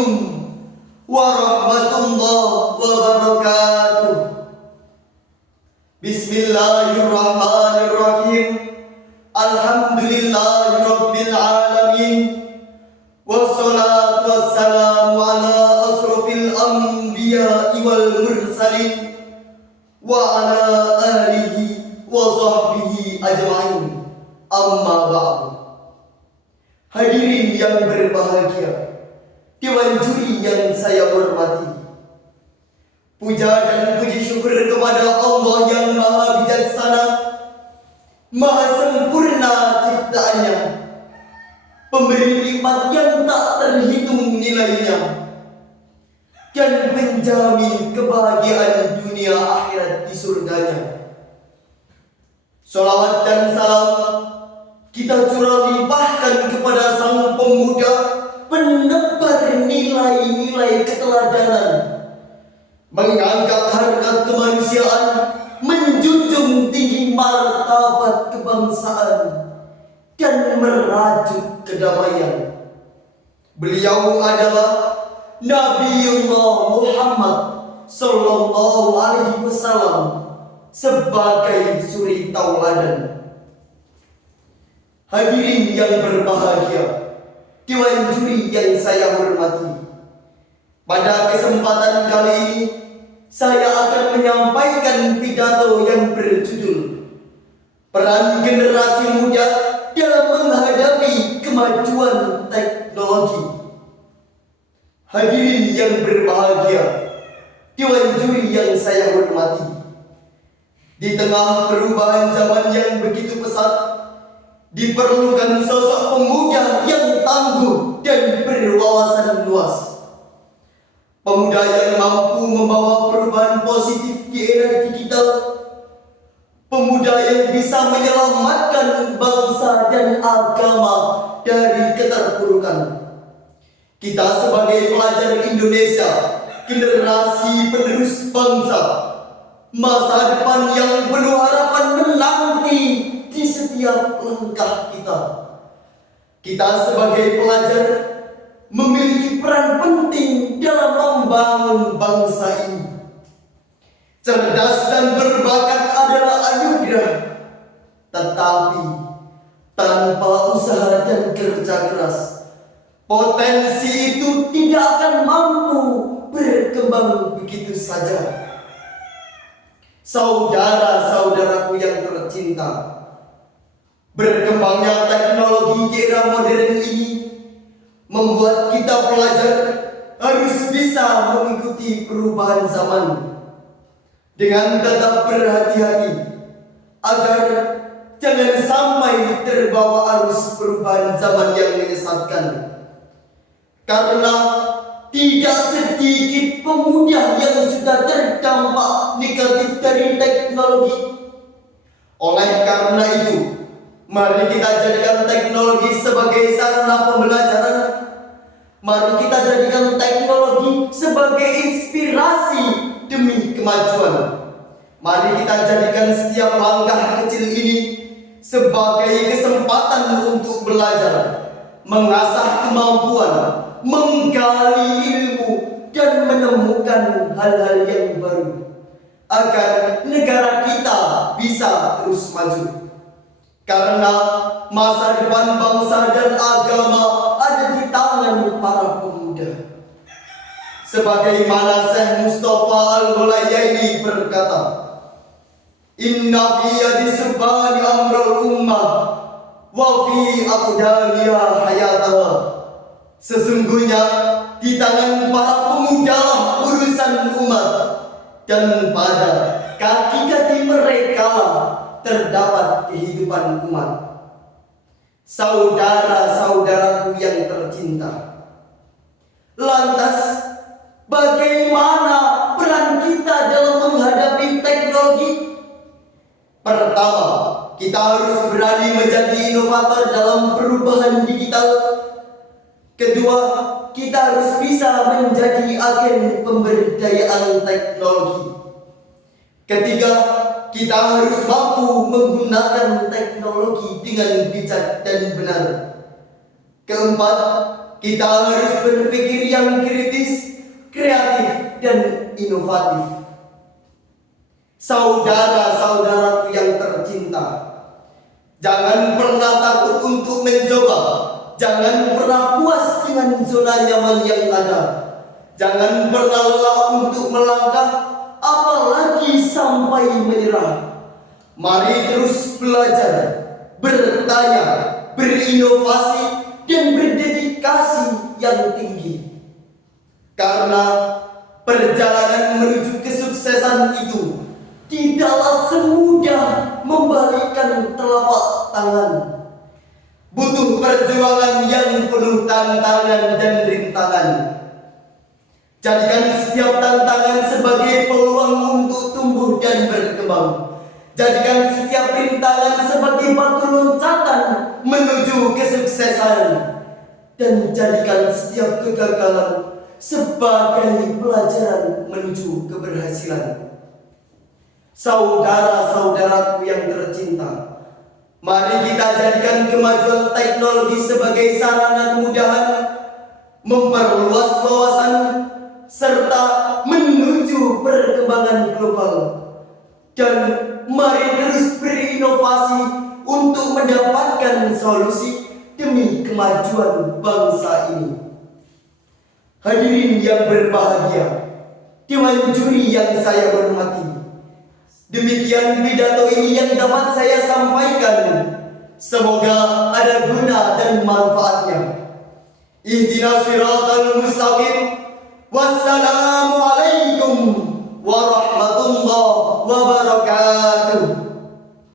Assalamualaikum warahmatullahi wabarakatuh. Bismillahirrahmanirrahim. Alhamdulillahirabbil alamin. Wassalatu wassalamu ala asrofil anbiya'i wal mursalin wa ala alihi wa sahbihi ajma'in. Amma ba'du. Hadirin yang berbahagia, Dewan Juri yang saya hormati, puja dan puji syukur kepada Allah yang Maha Bijaksana, Maha Sempurna ciptaannya, pemberi nikmat yang tak terhitung nilainya, dan menjamin kebahagiaan dunia akhirat di surganya. Salawat dan salam kita curah limpahkan kepada Sang Pemuda, penebar nilai-nilai keteladanan, mengangkat harkat kemanusiaan, menjunjung tinggi martabat kebangsaan, dan merajut kedamaian. Beliau adalah Nabiullah Muhammad Sallallahu Alaihi Wasallam sebagai suri tauladan. Hadirin yang berbahagia, Dewan Juri yang saya hormati, pada kesempatan kali ini saya akan menyampaikan pidato yang berjudul Peran Generasi Muda dalam Menghadapi Kemajuan Teknologi. Hadirin yang berbahagia, Dewan Juri yang saya hormati, di tengah perubahan zaman yang begitu pesat, diperlukan sosok pemuda yang tangguh dan berwawasan luas. Pemuda yang mampu membawa perubahan positif di era digital. Pemuda yang bisa menyelamatkan bangsa dan agama dari keterpurukan. Kita sebagai pelajar Indonesia, generasi penerus bangsa, masa depan yang penuh harapan menanti di setiap langkah kita. Kita sebagai pelajar memiliki peran penting dalam membangun bangsa ini. Cerdas dan berbakat adalah anugerah, tetapi tanpa usaha dan kerja keras, potensi itu tidak akan mampu berkembang begitu saja. Saudara-saudaraku yang tercinta, berkembangnya teknologi di era modern ini membuat kita pelajar harus bisa mengikuti perubahan zaman dengan tetap berhati-hati agar jangan sampai terbawa arus perubahan zaman yang menyesatkan. Karena tidak sedikit pemuda yang sudah terdampak negatif dari teknologi. Oleh karena itu, mari kita jadikan teknologi sebagai sarana pembelajaran. Mari kita jadikan teknologi sebagai inspirasi demi kemajuan. Mari kita jadikan setiap langkah kecil ini sebagai kesempatan untuk belajar, mengasah kemampuan, menggali ilmu, dan menemukan hal-hal yang baru agar negara kita bisa terus maju. Karena masa depan bangsa dan agama ada di tangan para pemuda. Sebagaimana Syekh Mustafa Al-Ghulayaini berkata, Inna fi yadi subhani amrul ummah wa fi aqdamiha hayatah. Sesungguhnya di tangan para pemuda lah urusan umat, dan pada kaki-kaki mereka terdapat kehidupan umat. Saudara-saudaraku yang tercinta, lantas bagaimana peran kita dalam menghadapi teknologi? Pertama, kita harus berani menjadi inovator dalam perubahan digital. Kedua, kita harus bisa menjadi agen pemberdayaan teknologi. Ketiga, kita harus mampu menggunakan teknologi dengan bijak dan benar. Keempat, kita harus berpikir yang kritis, kreatif, dan inovatif. Saudara-saudaraku yang tercinta, jangan pernah takut untuk mencoba. Jangan pernah puas dengan zona nyaman yang ada. Jangan pernah lelah untuk melangkah, apalagi sampai menyerah. Mari terus belajar, bertanya, berinovasi, dan berdedikasi yang tinggi. Karena perjalanan menuju kesuksesan itu tidaklah semudah membalikkan telapak tangan. Butuh perjuangan yang penuh tantangan dan rintangan. Jadikan setiap tantangan sebagai peluang untuk tumbuh dan berkembang. Jadikan setiap rintangan sebagai batu loncatan menuju kesuksesan. Dan jadikan setiap kegagalan sebagai pelajaran menuju keberhasilan. Saudara-saudaraku yang tercinta, mari kita jadikan kemajuan teknologi sebagai sarana kemudahan, memperluas wawasan, serta menuju perkembangan global. Dan mari terus berinovasi untuk mendapatkan solusi demi kemajuan bangsa ini. Hadirin yang berbahagia, Dewan Juri yang saya hormati, demikian pidato ini yang dapat saya sampaikan. Semoga ada guna dan manfaatnya. Ihdinas siratal mustaqim. Wassalamualaikum warahmatullahi wabarakatuh.